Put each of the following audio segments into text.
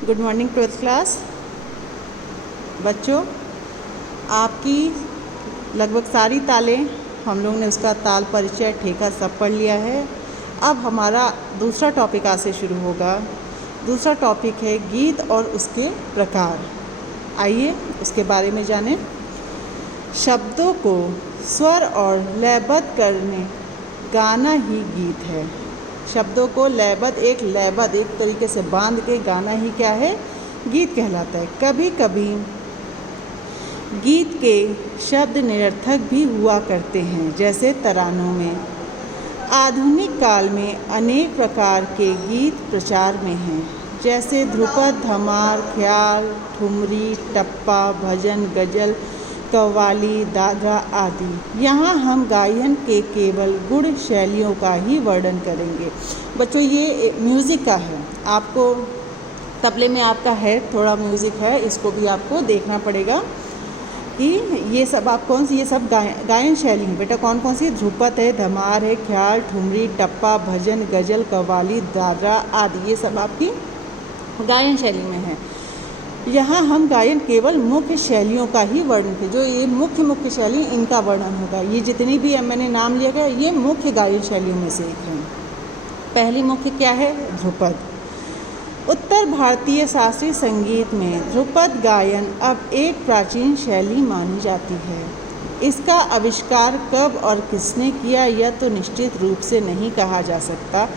Good morning twelfth class. बच्चों, आपकी लगभग सारी तालें हम लोग ने उसका ताल परिचय ठेका सब पढ़ लिया है। अब हमारा दूसरा टॉपिक आज से शुरू होगा। दूसरा टॉपिक है गीत और उसके प्रकार। आइए उसके बारे में जानें। शब्दों को स्वर और लयबद्ध करने गाना ही गीत है। शब्दों को लयबद्ध एक तरीके से बांध के गाना ही क्या है, गीत कहलाता है। कभी कभी गीत के शब्द निरर्थक भी हुआ करते हैं, जैसे तरानों में। आधुनिक काल में अनेक प्रकार के गीत प्रचार में हैं, जैसे ध्रुपद, धमार, ख्याल, ठुमरी, टप्पा, भजन, गज़ल, कव्वाली, दादरा आदि। यहाँ हम गायन के केवल गुण शैलियों का ही वर्णन करेंगे। बच्चों, ये म्यूज़िक का है। आपको तबले में आपका है, थोड़ा म्यूज़िक है, इसको भी आपको देखना पड़ेगा कि ये सब आप कौन सी, ये सब गायन शैली है बेटा। कौन कौन सी? ध्रुपद है, धमार है, ख्याल, ठुमरी, टप्पा, भजन, गज़ल, कव्वाली, दादरा आदि, ये सब आपकी गायन शैली में है। यहाँ हम गायन केवल मुख्य शैलियों का ही वर्णन करें। जो ये मुख्य शैली, इनका वर्णन होगा। ये जितनी भी मैंने नाम लिया गया, ये मुख्य गायन शैलियों में से एक है। पहली मुख्य क्या है? ध्रुपद। उत्तर भारतीय शास्त्रीय संगीत में ध्रुपद गायन अब एक प्राचीन शैली मानी जाती है। इसका आविष्कार कब और किसने किया, यह तो निश्चित रूप से नहीं कहा जा सकता,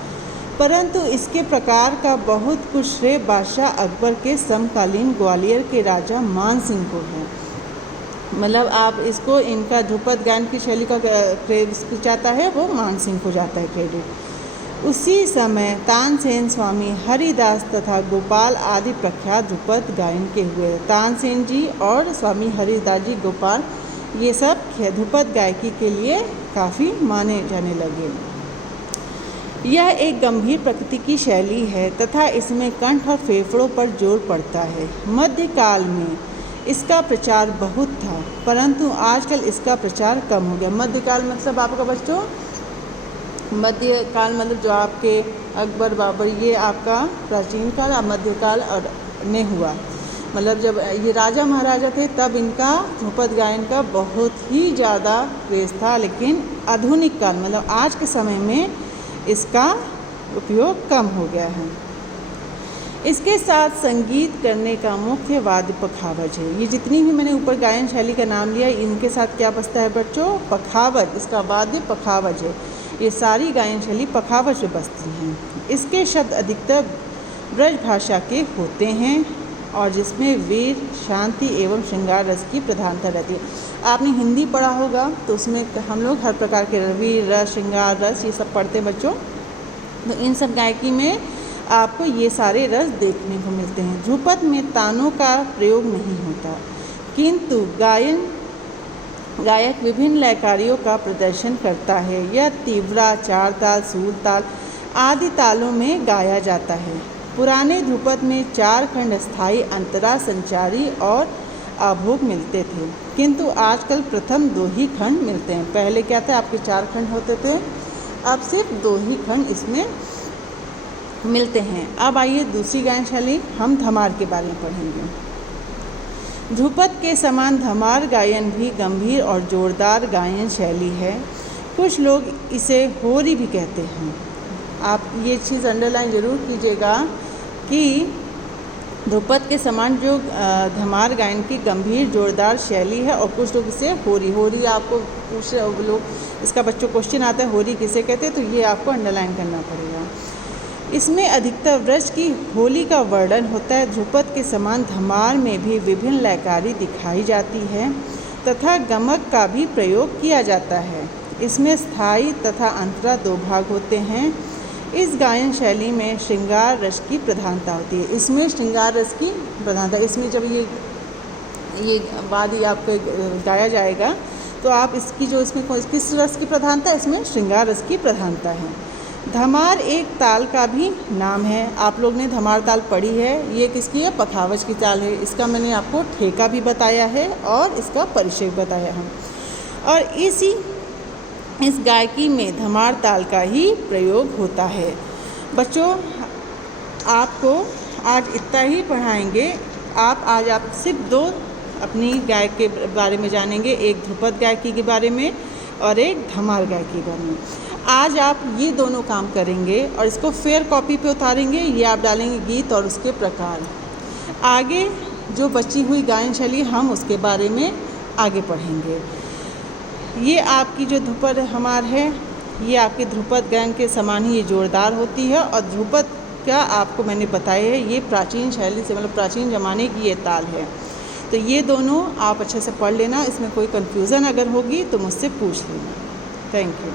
परंतु इसके प्रकार का बहुत कुछ श्रेय बादशाह अकबर के समकालीन ग्वालियर के राजा मान सिंह को है। मतलब आप इसको, इनका ध्रुपद गायन की शैली का क्रेडिट जाता है, वो मान सिंह को जाता है क्रेडिट। उसी समय तानसेन, स्वामी हरिदास तथा गोपाल आदि प्रख्यात ध्रुपद गायन के हुए। तानसेन जी और स्वामी हरिदास जी, गोपाल, ये सब ध्रुपद गायकी के लिए काफ़ी माने जाने लगे। यह एक गंभीर प्रकृति की शैली है तथा इसमें कंठ और फेफड़ों पर जोर पड़ता है। मध्यकाल में इसका प्रचार बहुत था, परंतु आजकल इसका प्रचार कम हो गया। मध्यकाल मतलब आपका बच्चों, मध्यकाल मतलब जो आपके अकबर, बाबर, ये आपका प्राचीन काल और मध्यकाल और में हुआ। मतलब जब ये राजा महाराजा थे तब इनका ध्रुपद गायन का बहुत ही ज़्यादा क्रेज़ था, लेकिन आधुनिक काल मतलब आज के समय में इसका उपयोग कम हो गया है। इसके साथ संगीत करने का मुख्य वाद्य पखावज है। ये जितनी भी मैंने ऊपर गायन शैली का नाम लिया, इनके साथ क्या बसता है बच्चों? पखावज। इसका वाद्य पखावज है। ये सारी गायन शैली पखावज में बसती हैं। इसके शब्द अधिकतर ब्रज भाषा के होते हैं और जिसमें वीर, शांति एवं श्रृंगार रस की प्रधानता रहती है। आपने हिंदी पढ़ा होगा तो उसमें हम लोग हर प्रकार के वीर रस, श्रृंगार रस, ये सब पढ़ते हैं बच्चों। तो इन सब गायकी में आपको ये सारे रस देखने को मिलते हैं। ध्रुपद में तानों का प्रयोग नहीं होता, किंतु गायक विभिन्न लयकारियों का प्रदर्शन करता है। यह तीव्रा, चार ताल, सूल ताल आदि तालों में गाया जाता है। पुराने ध्रुपद में 4 खंड स्थायी, अंतरा, संचारी और आभोग मिलते थे, किंतु आजकल प्रथम 2 ही खंड मिलते हैं। पहले क्या था, आपके 4 खंड होते थे, अब सिर्फ 2 ही खंड इसमें मिलते हैं। अब आइए दूसरी गायन शैली, हम धमार के बारे में पढ़ेंगे। ध्रुपद के समान धमार गायन भी गंभीर और जोरदार गायन शैली है। कुछ लोग इसे होरी भी कहते हैं। आप ये चीज़ अंडरलाइन ज़रूर कीजिएगा कि ध्रुपद के समान जो धमार गायन की गंभीर जोरदार शैली है, और कुछ लोग इसे होरी आपको पूछ लोग, इसका बच्चों क्वेश्चन आता है होरी किसे कहते हैं, तो ये आपको अंडरलाइन करना पड़ेगा। इसमें अधिकतर व्रज की होली का वर्णन होता है। ध्रुपद के समान धमार में भी विभिन्न लयकारी दिखाई जाती है तथा गमक का भी प्रयोग किया जाता है। इसमें स्थायी तथा अंतरा 2 भाग होते हैं। इस गायन शैली में श्रृंगार रस की प्रधानता होती है। इसमें श्रृंगार रस की प्रधानता, इसमें जब ये वाद्य आपको गाया जाएगा तो आप इसकी जो इसमें किस रस की प्रधानता है, इसमें श्रृंगार रस की प्रधानता है। धमार एक ताल का भी नाम है। आप लोग ने धमार ताल पढ़ी है, ये किसकी है? पखावज की ताल है। इसका मैंने आपको ठेका भी बताया है और इसका परिचय बताया है। और इस गायकी में धमार ताल का ही प्रयोग होता है। बच्चों, आपको आज इतना ही पढ़ाएंगे। आज आप सिर्फ 2 अपनी गायक के बारे में जानेंगे, एक ध्रुपद गायकी के बारे में और एक धमाल गायकी के बारे में। आज आप ये दोनों काम करेंगे और इसको फेयर कॉपी पे उतारेंगे। ये आप डालेंगे गीत और उसके प्रकार। आगे जो बची हुई गायन शैली हम उसके बारे में आगे पढ़ेंगे। ये आपकी जो ध्रुपद हमार है, ये आपके ध्रुपद गायन के समान ही ये जोरदार होती है। और ध्रुपद का आपको मैंने बताया है, ये प्राचीन शैली से मतलब प्राचीन ज़माने की ये ताल है। तो ये दोनों आप अच्छे से पढ़ लेना। इसमें कोई कन्फ्यूज़न अगर होगी तो मुझसे पूछ लेना। Thank you.